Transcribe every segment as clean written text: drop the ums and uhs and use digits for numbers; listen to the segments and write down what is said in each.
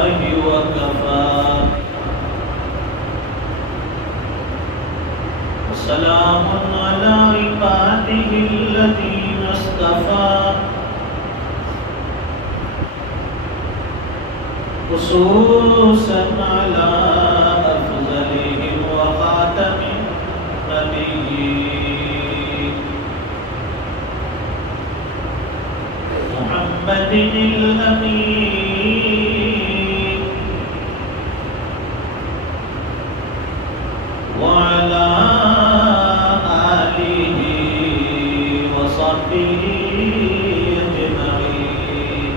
الله وكفى وسلام على عباده الذين اصطفى خصوصا على أفضلهم وخاتم النبيين محمد الأمين وعلى آله وصحبه أجمعين.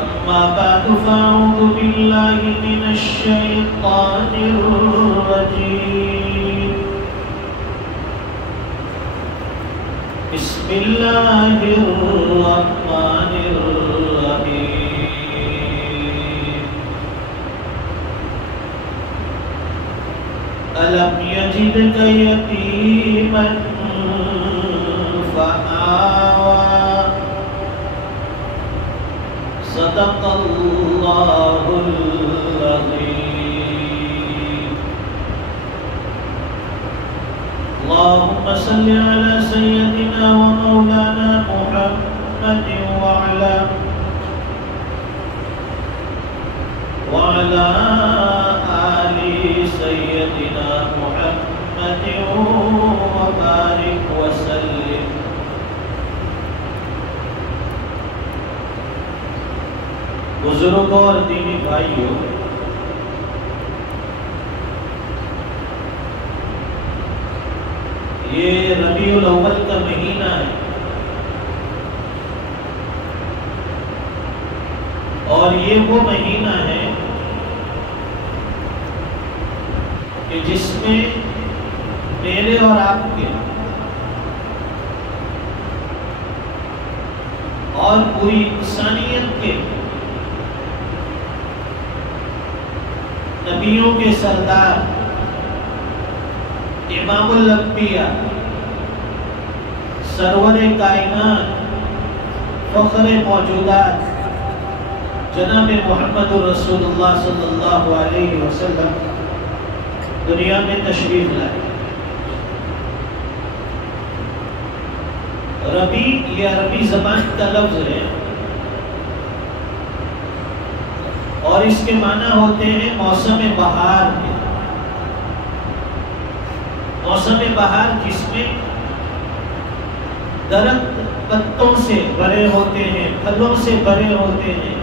أما بعد فأعوذ بالله من الشيطان الرجيم. بسم الله الرحمن الرحيم. ألم يجدك يتيما فآوى صدق الله العظيم. اللهم صل على سيدنا ومولانا محمد وعلى آل سيدنا محمد وبارك وسلم. بزرگوں اور دینی بھائیوں، یہ ربیع الاول کا مہینہ ہے اور یہ وہ مہینہ ہے کہ جس میں میرے اور آپ کے اور پوری انسانیت کے نبیوں کے سردار امام الانبیاء سرور کائنات فخر موجودات جناب محمد رسول اللہ صلی اللہ علیہ وسلم دنیا میں تشریف لائے. ربیع یہ عربی زبان کا لفظ ہے اور اس کے معنی ہوتے ہیں موسم بہار کے. موسم بہار جس میں درخت پتوں سے بھرے ہوتے ہیں، پھلوں سے بھرے ہوتے ہیں،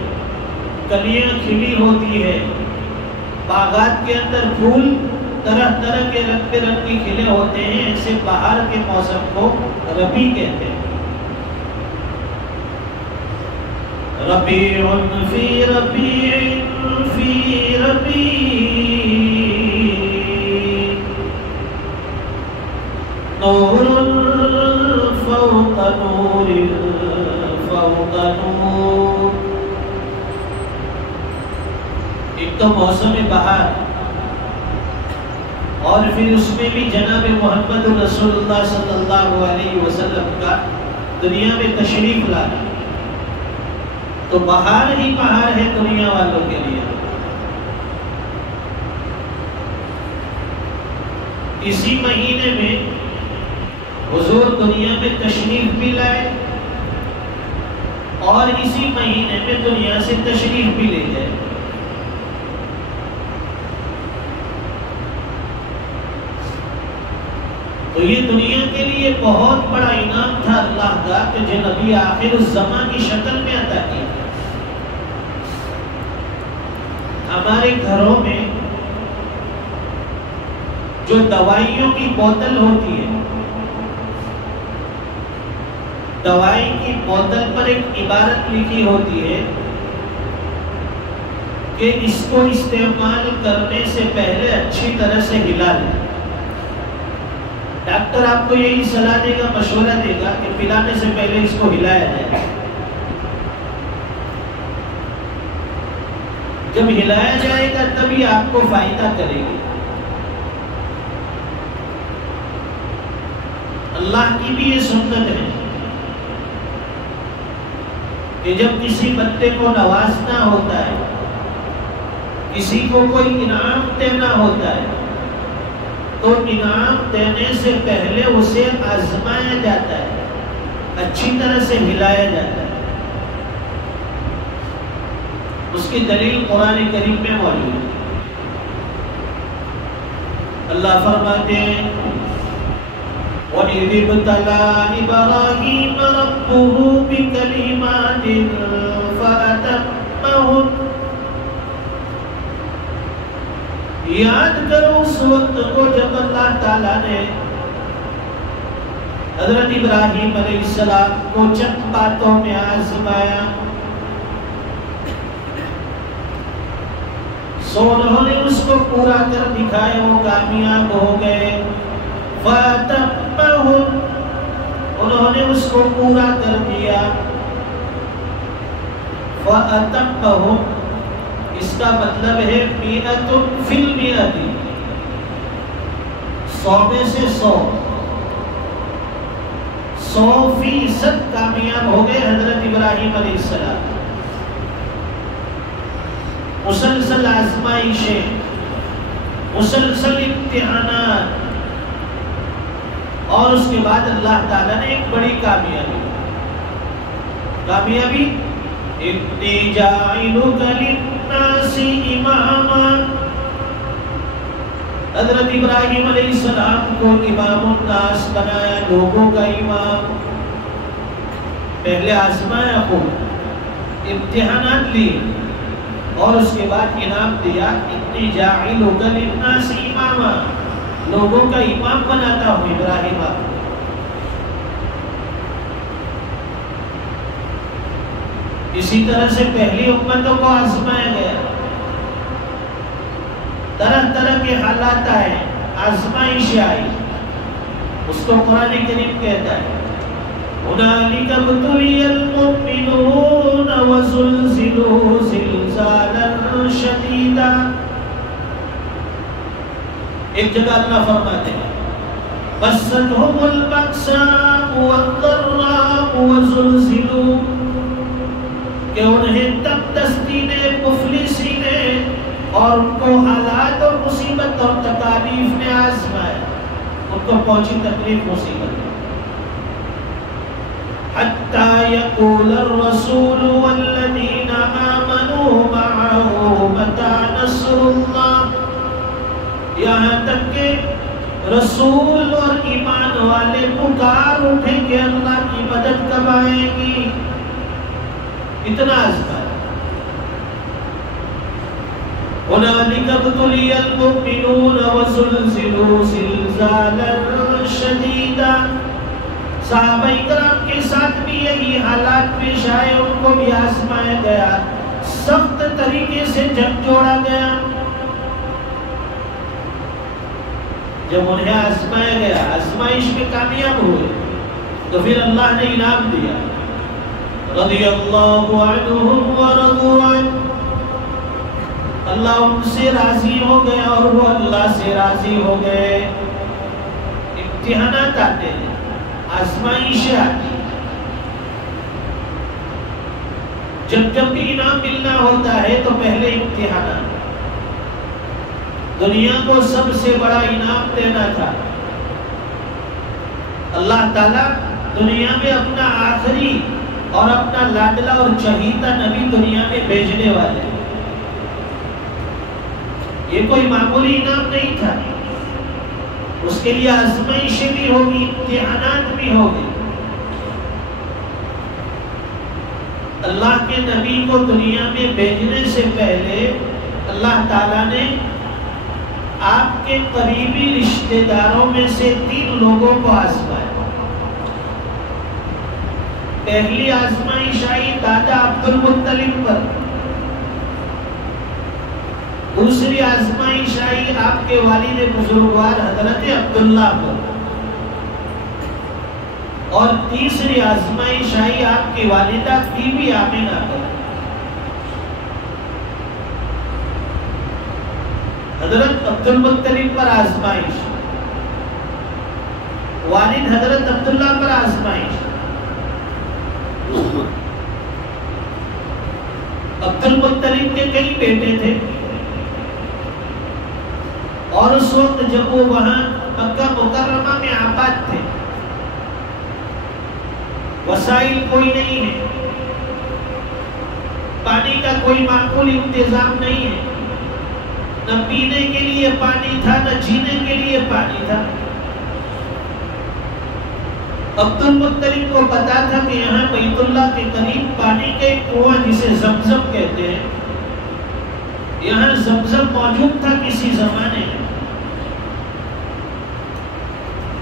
کلیاں کھلی ہوتی ہے، باغات کے اندر پھول طرح طرح کے رنگ برنگی کھلے ہوتے ہیں. ایسے بہار کے موسم کو ربیع کہتے ہیں. ربیع فی ربیع فی ربیع نور فوق نور فوق نور. ایک تو موسم بہار اور پھر اس میں بھی جناب محمد رسول اللہ صلی اللہ علیہ وسلم کا دنیا میں تشریف لانا، تو بہار ہی بہار ہے دنیا والوں کے لیے. اسی مہینے میں حضور دنیا میں تشریف بھی لائے اور اسی مہینے میں دنیا سے تشریف بھی لے گئے. تو یہ دنیا کے لیے بہت بڑا انعام تھا اللہ کا کہ جو نبی آخر الزمان کی شکل میں عطا کیا. ہمارے گھروں میں جو دوائیوں کی بوتل ہوتی ہے، دوائی کی بوتل پر ایک عبارت لکھی ہوتی ہے کہ اس کو استعمال کرنے سے پہلے اچھی طرح سے ہلا لیں. ڈاکٹر آپ کو یہی صلاح دے گا، مشورہ دے گا کہ پلانے سے پہلے اس کو ہلایا جائے. جب ہلایا جائے گا تبھی آپ کو فائدہ کرے گی. اللہ کی بھی یہ سنت ہے کہ جب کسی بندے کو نوازنا ہوتا ہے، کسی کو کوئی انعام دینا ہوتا ہے، تو انعام دینے سے پہلے اسے آزمایا جاتا ہے، اچھی طرح سے ملایا جاتا ہے۔ اس کی دلیل قرآن کریم میں موجود ہے۔ اللہ فرماتے ہیں وَإِذِ ابْتَلَىٰ إِبْرَاهِيمَ رَبُّهُ بِكَلِمَاتٍ فَأَتَمَّهُنَّ۔ یاد کرو اس وقت کو جب اللہ تعالیٰ نے حضرت ابراہیم علیہ السلام کو چند باتوں میں آزمایا، سو انہوں نے اس کو پورا کر دکھایا، وہ کامیاب ہو گئے۔ فَأَتَمَّهُ، انہوں نے اس کو پورا کر دیا۔ فَأَتَمَّهُ، اس کا مطلب ہے مِئَةٌ فِی الْمِئَةِ، 100 میں سے 100% کامیاب ہو گئے حضرت ابراہیم علیہ السلام۔ مسلسل آزمائشیں، مسلسل امتحانات، اور اس کے بعد اللہ تعالیٰ نے ایک بڑی کامیابی اِنِّی جَاعِلُکَ لِلنَّاسِ اماما، حضرت ابراہیم علیہ السلام کو امام الناس بنایا، لوگوں کا امام۔ پہلے آزمایا خوب، امتحانات لیے، اور اس کے بعد انعام دیا، انی جاعلک للناس اماما، لوگوں کا امام بناتا ہوں ابراہیم آپ کو۔ اسی طرح سے پہلی امتوں کو آزمایا گیا، طرح طرح کے حالات آئے، آزمائش آئی، اس کو قرآن کریم کہتا ہے هنالک ابتلی المؤمنون وزلزلوا زلزالا شدیدا۔ ایک جگہ اللہ فرماتے ہیں مَسَّتْهُمُ الْبَأْسَاءُ وَالضَّرَّاءُ وَزُلْزِلُوا، کہ انہیں تب دستی نے، مفلسی نے، اور ان کو حالات اور مصیبت اور تکالیف نے آزمایا، ان کو پہنچی تکلیف مصیبت۔ حَتَّى يَقُولَ الرَّسُولُ وَالَّذِينَ آمَنُوا مَعَهُ مَتَىٰ نَصْرُ اللَّهِ، یہاں تک کہ رسول اور ایمان والے پکار اٹھیں کہ اللہ کی مدد کب آئے گی۔ اتنا آزمایا۔ هنالک ابتلی المؤمنون وزلزلوا زلزالا شدیدا۔ صحابہ کرام کے ساتھ بھی یہی حالات پیش آئے، ان کو بھی آزمایا گیا، سخت طریقے سے جھنجھوڑا گیا۔ جب انہیں آزمایا گیا، آزمائش میں کامیاب ہوئے، تو پھر اللہ نے انعام دیا، رضی اللہ عنہم ورضوا عنہ، اللہ ان سے راضی ہو گیا اور وہ اللہ سے راضی ہو گئے۔ امتحانات آتے ہیں، آزمائشیں آتی ہیں، جب بھی انعام ملنا ہوتا ہے تو پہلے امتحانات۔ دنیا کو سب سے بڑا انعام دینا تھا، اللہ تعالیٰ دنیا میں اپنا آخری اور اپنا لاڈلا اور چہیتا نبی دنیا میں بھیجنے والے ہیں۔ یہ کوئی معمولی انعام نہیں تھا، اس کے لیے آزمائشیں بھی ہوگی، امتحانات بھی ہوگی۔ اللہ کے نبی کو دنیا میں بھیجنے سے پہلے اللہ تعالیٰ نے آپ کے قریبی رشتہ داروں میں سے 3 لوگوں کو آزمایا۔ پہلی آزمائش آئی دادا عبد المطلب پر، دوسری آزمائش آئی آپ کے والد بزرگوار حضرت عبداللہ پر، اور تیسری آزمائش آئی آپ کی والدہ بی بی آمینہ پر۔ حضرت عبد المطلب پر آزمائش، والد حضرت عبداللہ پر آزمائش۔ عبد المطلب کے کئی بیٹے تھے، اور اس وقت جب وہ وہاں مکہ مکرمہ میں آباد تھے، وسائل کوئی نہیں ہے، پانی کا کوئی معقول انتظام نہیں ہے، نہ پینے کے لیے پانی تھا نہ جینے کے لیے پانی تھا۔ عبد المطلب کو پتا تھا کہ یہاں بیت اللہ کے قریب پانی کا ایک کنواں جسے زمزم کہتے ہیں، یہاں زمزم موجود تھا کسی زمانے میں۔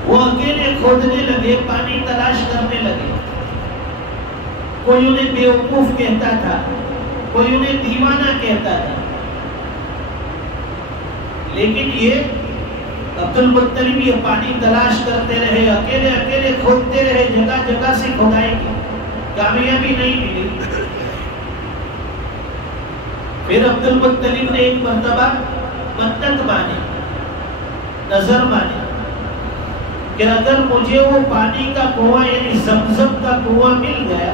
وہ اکیلے کھودنے لگے، پانی تلاش کرنے لگے۔ کوئی انہیں بیوقوف کہتا تھا، کوئی انہیں دیوانہ کہتا تھا، لیکن یہ عبد المطلب یہ پانی تلاش کرتے رہے، اکیلے اکیلے کھودتے رہے، جگہ جگہ سے کھدائی کی، کامیابی نہیں ملی۔ پھر عبد المطلب نے ایک مرتبہ منت مانی، نظر مانی کہ اگر مجھے وہ پانی کا کنواں یعنی زمزم کا کنواں مل گیا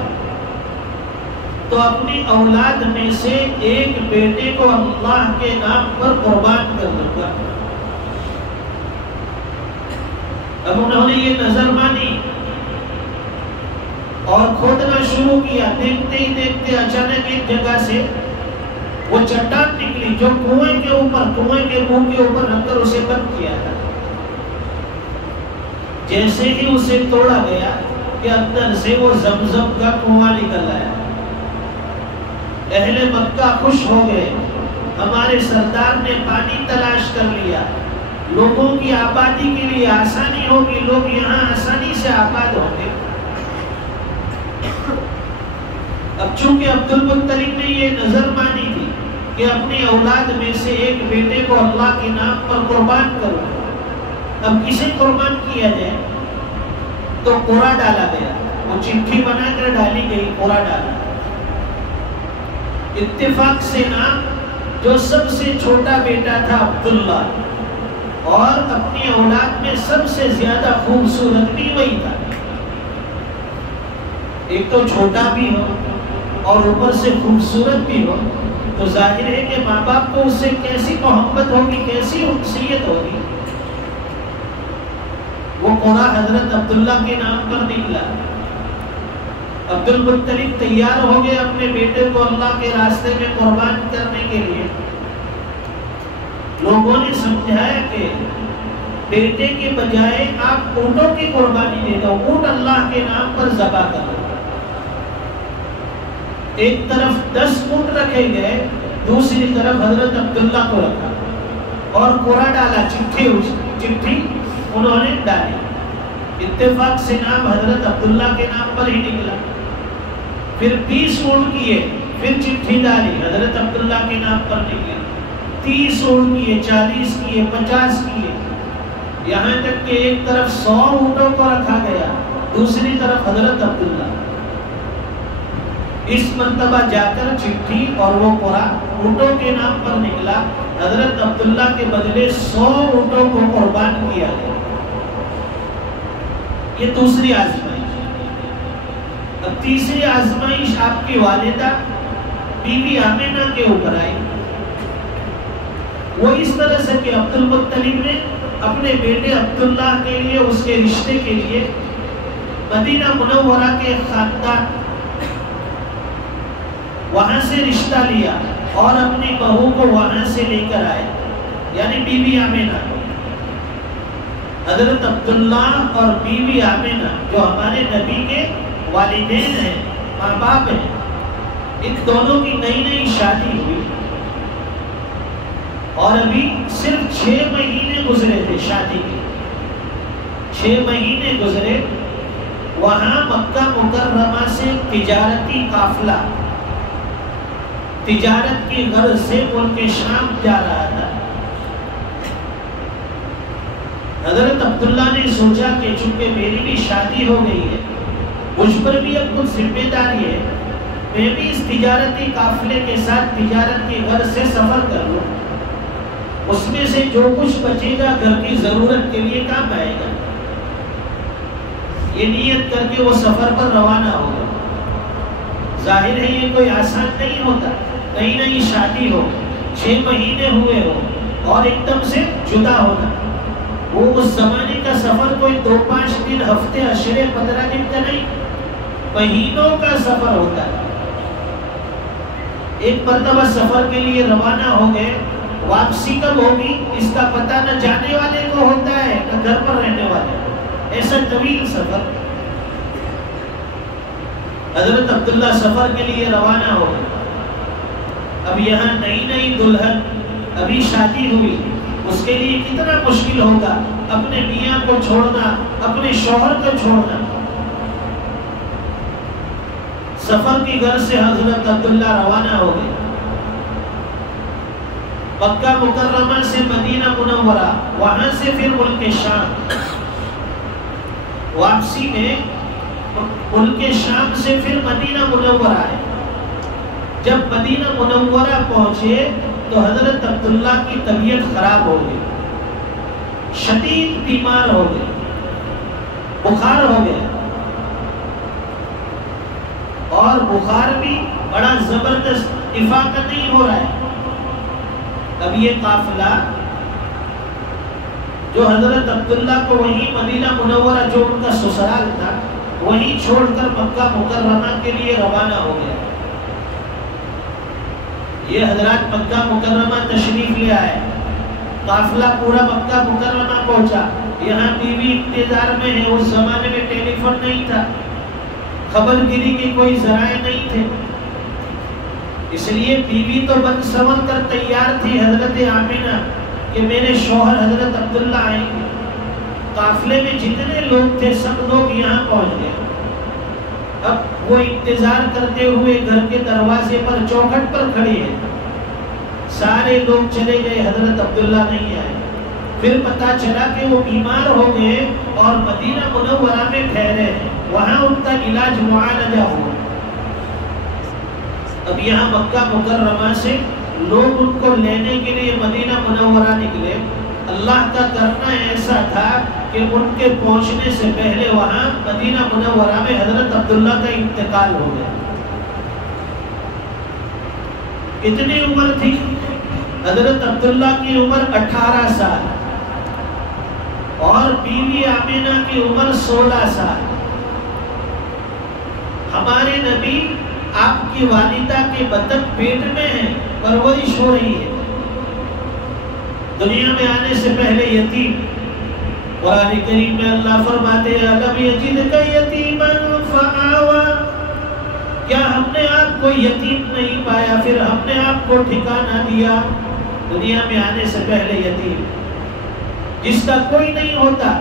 تو اپنی اولاد میں سے ایک بیٹے کو اللہ کے نام پر قربان کر دوں گا۔ اب انہوں نے یہ نظر مانی اور کھودنا شروع کیا۔ دیکھتے ہی دیکھتے اچانک ایک جگہ سے وہ چٹان نکلی جو کنویں کے اوپر، کنویں کے منہ کے اوپر رکھ کر اسے بند کیا تھا۔ جیسے ہی اسے توڑا گیا کہ اندر سے وہ زمزم کا کنواں نکل آیا۔ اہل مکہ خوش ہو گئے، ہمارے سردار نے پانی تلاش کر لیا، لوگوں کی آبادی کے لیے آسانی ہوگی، لوگ یہاں آسانی سے آباد ہوں گے۔ اب چونکہ عبد المطلب نے یہ نظر مانی تھی کہ اپنی اولاد میں سے ایک بیٹے کو اللہ کے نام پر قربان کرو، اب کسے قربان کیا جائے؟ تو قرعہ ڈالا گیا، وہ چٹھی بنا کر ڈالی گئی، قرعہ ڈالا۔ اتفاق سے نام جو سب سے چھوٹا بیٹا تھا عبداللہ، اور اپنی اولاد میں سب سے زیادہ خوبصورت بھی وہی تھا۔ ایک تو چھوٹا بھی ہو اور اوپر سے خوبصورت بھی ہو تو ظاہر ہے کہ ماں باپ کو اس سے کیسی محبت ہوگی، کیسی انسیت ہوگی۔ وہ قرعہ حضرت عبداللہ کے نام پر نکلا۔ عبد المطلب تیار ہو گئے اپنے بیٹے کو اللہ کے راستے میں قربان کرنے کے لیے۔ لوگوں نے سمجھایا کہ بیٹے کے بجائے آپ اونٹوں کی قربانی دے دو، اونٹ اللہ کے نام پر ذبح کر دو۔ ایک طرف 10 اونٹ رکھے گئے، دوسری طرف حضرت عبداللہ کو رکھا اور قرعہ ڈالا، چٹھی انہوں نے ڈالی۔ اتفاق سے نام حضرت عبداللہ کے نام پر ہی نکلا۔ پھر 20 اونٹ کیے، پھر چٹھی ڈالی، حضرت عبداللہ کے نام پر نکلی۔ 30 اونٹ کیے، 40 کیے، 50 کیے، یہاں تک کہ ایک طرف 100 اونٹوں کو رکھا گیا، دوسری طرف حضرت عبداللہ۔ اس مرتبہ جا کر چٹھی اور وہ قرعہ اونٹوں کے نام پر نکلا، حضرت عبداللہ کے بدلے 100 اونٹوں کو قربان کیا گیا۔ یہ دوسری آزمائش۔ اب تیسری آزمائش آپ کی والدہ بی بی آمینہ کے اوپر آئی۔ وہ اس طرح سے کہ عبد المطلب نے اپنے بیٹے عبداللہ کے لیے، اس کے رشتے کے لیے مدینہ منورہ کے خاندان وہاں سے رشتہ لیا اور اپنی بہو کو وہاں سے لے کر آئے، یعنی بی بی آمینہ۔ حضرت عبداللہ اور بی بی آمینہ جو ہمارے نبی کے والدین ہیں، ماں باپ ہیں، ان دونوں کی نئی نئی شادی ہوئی اور ابھی صرف 6 مہینے گزرے تھے شادی کے۔ 6 مہینے گزرے، وہاں مکہ مکرمہ سے تجارتی قافلہ تجارت کی غرض سے ملک شام جا رہا تھا۔ حضرت عبداللہ نے سوچا کہ چونکہ میری بھی شادی ہو گئی ہے، مجھ پر بھی اب کچھ ذمہ داری ہے، میں بھی اس تجارتی قافلے کے ساتھ تجارت کی غرض سے سفر کر لوں، اس میں سے جو کچھ بچے گا گھر کی ضرورت کے لیے کام آئے گا۔ یہ نیت کر کے وہ سفر پر روانہ ہو گیا۔ ظاہر ہے یہ کوئی آسان نہیں ہوتا، نئی نئی شادی ہو، 6 مہینے ہوئے ہو اور ایک دم سے جدا ہونا، وہ اس زمانے کا سفر کوئی 2-5 دن، ہفتے، عشرے، 15 دن کا نہیں، مہینوں کا سفر ہوتا ہے۔ ایک مرتبہ سفر کے لیے روانہ ہو گئے، واپسی کب ہوگی اس کا پتہ نہ جانے والے کو ہوتا ہے نہ گھر پر رہنے والے، ایسا طویل سفر۔ حضرت عبداللہ سفر کے لیے روانہ ہو گئے۔ اب یہاں نئی نئی دلہن، ابھی شادی ہوئی، اس کے لیے کتنا مشکل ہوگا اپنے میاں کو چھوڑنا، اپنے شوہر کو چھوڑنا۔ سفر کی غرض سے حضرت عبداللہ روانہ ہو گئے، مکہ مکرمہ سے مدینہ منورہ، وہاں سے پھر ملک شام، واپسی میں ملک شام سے پھر مدینہ منورہ آئے۔ جب مدینہ منورہ پہنچے تو حضرت عبداللہ کی طبیعت خراب ہو گئی، شدید بیمار ہو گئے، بخار ہو گیا، اور بخار بھی بڑا زبردست، افاقہ نہیں ہو رہا ہے۔ اب یہ قافلہ جو حضرت عبداللہ کو وہیں مدینہ منورہ جو ان کا سسرال تھا وہیں چھوڑ کر مکہ مکرمہ کے لیے روانہ ہو گیا۔ یہ حضرات مکہ مکرمہ تشریف لے آئے، قافلہ پورا مکہ مکرمہ پہنچا، یہاں بیوی انتظار میں ہے۔ اس زمانے میں ٹیلی فون نہیں تھا، خبر گیری کے کوئی ذرائع نہیں تھے، اس لیے بیوی تو بن سنور کر تیار تھی حضرت آمینہ کہ میرے شوہر حضرت عبداللہ آئیں گے۔ قافلے میں جتنے لوگ تھے سب لوگ یہاں پہنچ گئے۔ اب وہ انتظار کرتے ہوئے گھر کے دروازے پر چوکھٹ پر کھڑی ہے، سارے لوگ چلے گئے، حضرت عبداللہ نہیں آئے۔ پھر پتا چلا کہ وہ بیمار ہو گئے اور مدینہ منورہ میں ٹھہرے ہیں، وہاں ان کا علاج معالجہ ہوا۔ اب یہاں مکہ مکرمہ سے لوگ ان کو لینے کے لیے مدینہ منورہ نکلے۔ اللہ کا کرنا ایسا تھا کہ ان کے پہنچنے سے پہلے وہاں مدینہ منورہ میں حضرت عبداللہ کا انتقال ہو گیا۔ کتنی عمر تھی؟ حضرت عبداللہ کی عمر 18 سال اور بیوی آمینہ کی عمر 16 سال۔ ہمارے نبی آپ کی والدہ کے بطن پیٹ میں ہیں، پرورش ہو رہی ہے، دنیا میں آنے سے پہلے یتیم۔ قرآن کریم میں اللہ فرماتے ہیں أَلَمْ يَجِدْكَ يَتِيمًا فَآوَىٰ، کیا ہم نے آپ کو یتیم نہیں پایا پھر ہم نے آپ کو ٹھکانہ دیا؟ دنیا میں آنے سے پہلے یتیم، جس کا کوئی نہیں ہوتا،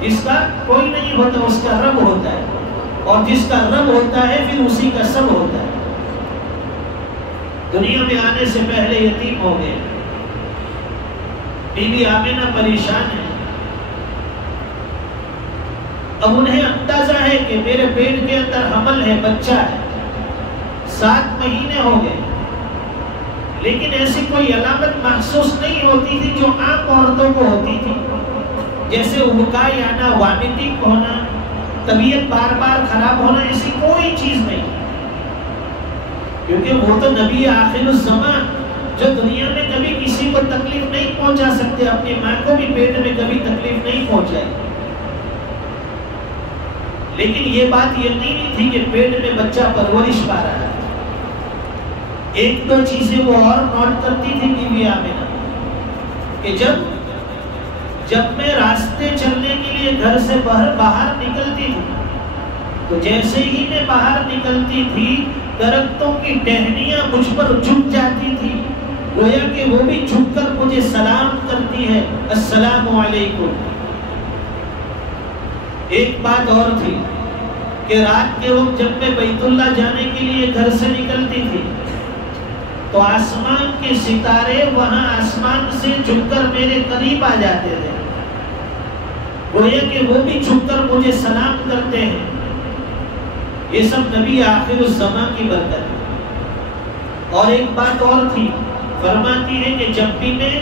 جس کا کوئی نہیں ہوتا اس کا رب ہوتا ہے، اور جس کا رب ہوتا ہے پھر اسی کا سب ہوتا ہے۔ دنیا میں آنے سے پہلے یتیم ہو گئے۔ بی بی آمینہ پریشان ہے، اب انہیں اندازہ ہے کہ میرے پیٹ کے اندر حمل ہے، بچہ ہے، 7 مہینے ہو گئے، لیکن ایسی کوئی علامت محسوس نہیں ہوتی تھی جو عام عورتوں کو ہوتی تھی، جیسے ابکائی آنا، وامٹنگ ہونا، طبیعت بار بار خراب ہونا، ایسی کوئی چیز نہیں، کیونکہ وہ تو نبی آخر الزمان جو دنیا میں کبھی کسی کو تکلیف نہیں پہنچا سکتے، اپنی ماں کو بھی پیٹ میں کبھی تکلیف نہیں پہنچائی، لیکن یہ بات یقینی تھی کہ پیٹ میں بچہ پرورش پا رہا ہے۔ ایک دو چیزیں وہ اور نوٹ کرتی تھی بی بی آمینہ کہ جب میں راستے چلنے کے لیے گھر سے باہر نکلتی تھی تو جیسے ہی میں باہر نکلتی تھی درختوں کی ٹہنیاں مجھ پر جھک جاتی تھی، گویا کہ وہ بھی جھک کر مجھے سلام کرتی ہے، السلام علیکم۔ ایک بات اور تھی کہ رات کے وقت جب میں بیت اللہ جانے کے لیے گھر سے نکلتی تھی تو آسمان کے ستارے وہاں آسمان سے جھک کر میرے قریب آ جاتے تھے، گویا کہ وہ بھی جھک کر مجھے سلام کرتے ہیں۔ یہ سب نبی آخر الزمان کی برکت ہے۔ اور ایک بات اور تھی، فرماتی ہے کہ جب بھی میں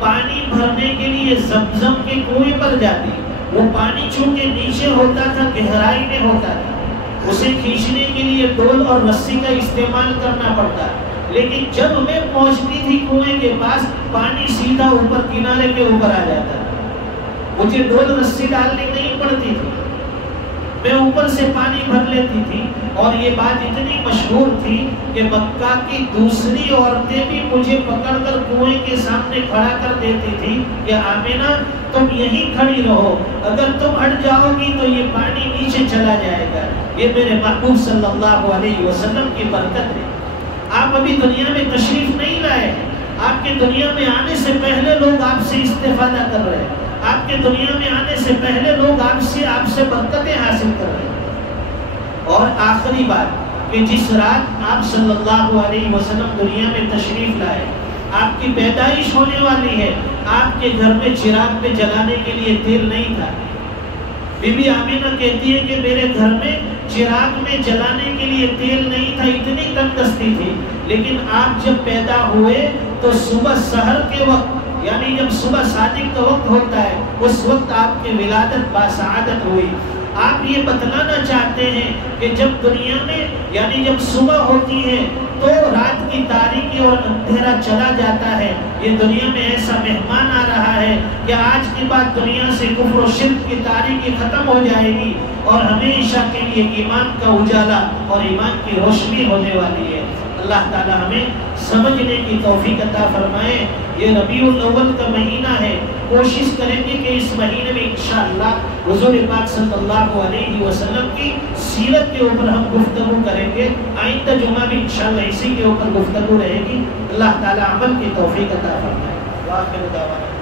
پانی بھرنے کے لیے زمزم کے کنویں پر جاتی، وہ پانی چونکہ نیچے ہوتا تھا، گہرائی میں ہوتا تھا، اسے کھینچنے کے لیے ڈول اور رسی کا استعمال کرنا پڑتا، لیکن جب میں پہنچتی تھی کنویں کے پاس پانی سیدھا اوپر کنارے کے اوپر آ جاتا تھا، مجھے ڈول رسی ڈالنی نہیں پڑتی تھی، میں اوپر سے پانی بھر لیتی تھی۔ اور یہ بات اتنی مشہور تھی کہ مکہ کی دوسری عورتیں بھی مجھے پکڑ کر کنویں کے سامنے کھڑا کر دیتی تھی کہ آمینہ تم یہیں کھڑی رہو، اگر تم ہٹ جاؤ گی تو یہ پانی نیچے چلا جائے گا۔ یہ میرے محبوب صلی اللہ علیہ وسلم کی برکت ہے۔ آپ ابھی دنیا میں تشریف نہیں لائے، آپ کے دنیا میں آنے سے پہلے لوگ آپ سے استفادہ کر رہے ہیں، آپ کے دنیا میں آنے سے پہلے لوگ آپ سے برکتیں حاصل کر رہے ہیں۔ اور آخری بات کہ جس رات آپ صلی اللہ علیہ وسلم دنیا میں تشریف لائے، آپ کی پیدائش ہونے والی ہے، آپ کے گھر میں چراغ میں جلانے کے لیے تیل نہیں تھا۔ بی بی آمینہ کہتی ہے کہ میرے گھر میں چراغ میں جلانے کے لیے تیل نہیں تھا، اتنی تنگستی تھی، لیکن آپ جب پیدا ہوئے تو صبح سحر کے وقت، یعنی جب صبح صادق کا وقت ہوتا ہے، اس وقت آپ کی ولادت باسعادت ہوئی۔ آپ یہ بتلانا چاہتے ہیں کہ جب دنیا میں یعنی جب صبح ہوتی ہے تو رات کی تاریکی اور اندھیرا چلا جاتا ہے، یہ دنیا میں ایسا مہمان آ رہا ہے کہ آج کے بعد دنیا سے کفر و شرک کی تاریکی ختم ہو جائے گی اور ہمیشہ کے لیے ایمان کا اجالا اور ایمان کی روشنی ہونے والی ہے۔ اللہ تعالی ہمیں سمجھنے کی توفیق عطا فرمائے۔ یہ ربیع الاول کا مہینہ ہے، کوشش کریں گے کہ اس مہینے میں انشاءاللہ حضور پاک صلی اللہ علیہ وسلم کی سیرت کے اوپر ہم گفتگو کریں گے۔ آئندہ جمعہ بھی انشاءاللہ اسی کے اوپر گفتگو رہے گی۔ اللہ تعالی عمل کی توفیق عطا فرمائے۔ وآخر دعوانا